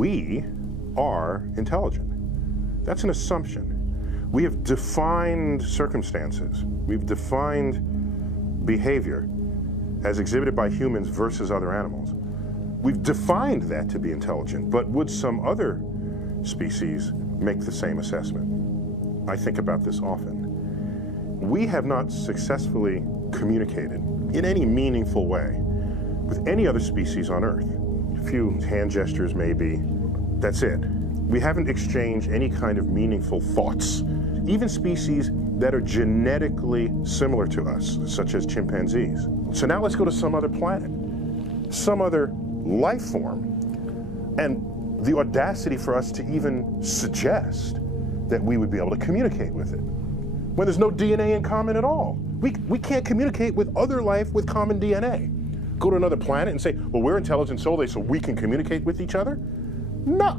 we are intelligent. That's an assumption. We have defined circumstances. We've defined behavior as exhibited by humans versus other animals. We've defined that to be intelligent, but would some other species make the same assessment? I think about this often. We have not successfully communicated in any meaningful way with any other species on Earth. A few hand gestures maybe, that's it. We haven't exchanged any kind of meaningful thoughts. Even species that are genetically similar to us, such as chimpanzees. So now let's go to some other planet, some other life form, and the audacity for us to even suggest that we would be able to communicate with it, when there's no DNA in common at all. We can't communicate with other life with common DNA. Go to another planet and say, well, we're intelligent solely so we can communicate with each other? No,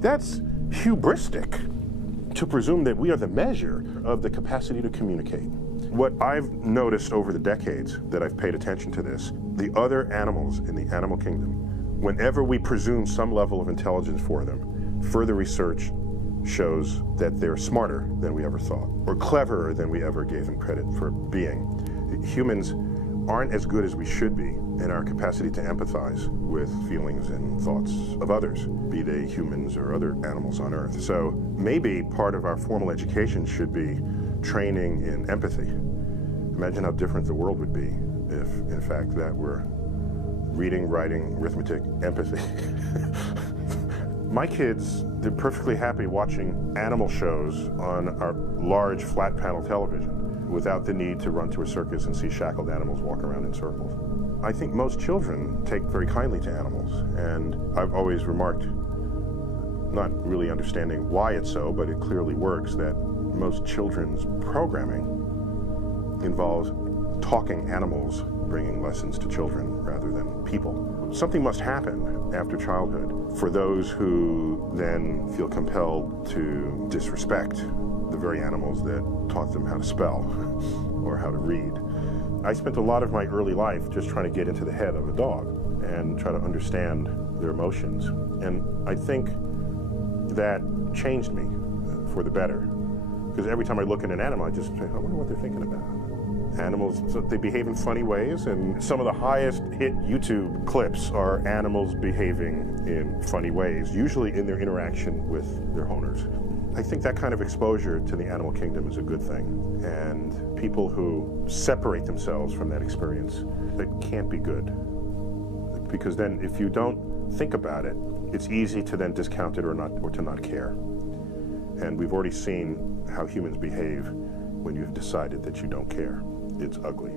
that's hubristic to presume that we are the measure of the capacity to communicate. What I've noticed over the decades that I've paid attention to this, the other animals in the animal kingdom, whenever we presume some level of intelligence for them, further research shows that they're smarter than we ever thought, or cleverer than we ever gave them credit for being. Humans aren't as good as we should be in our capacity to empathize with feelings and thoughts of others, be they humans or other animals on Earth. So maybe part of our formal education should be training in empathy. Imagine how different the world would be if, in fact, that were reading, writing, arithmetic, empathy. My kids, they're perfectly happy watching animal shows on our large flat panel television without the need to run to a circus and see shackled animals walk around in circles. I think most children take very kindly to animals, and I've always remarked, not really understanding why it's so, but it clearly works, that most children's programming involves talking animals, bringing lessons to children rather than people. Something must happen after childhood for those who then feel compelled to disrespect the very animals that taught them how to spell or how to read. I spent a lot of my early life just trying to get into the head of a dog and try to understand their emotions. And I think that changed me for the better. Because every time I look at an animal, I just say, I wonder what they're thinking about. Animals, so they behave in funny ways, and some of the highest hit YouTube clips are animals behaving in funny ways, usually in their interaction with their owners. I think that kind of exposure to the animal kingdom is a good thing, and people who separate themselves from that experience, that can't be good. Because then if you don't think about it, it's easy to then discount it or to not care. And we've already seen how humans behave when you've decided that you don't care. It's ugly.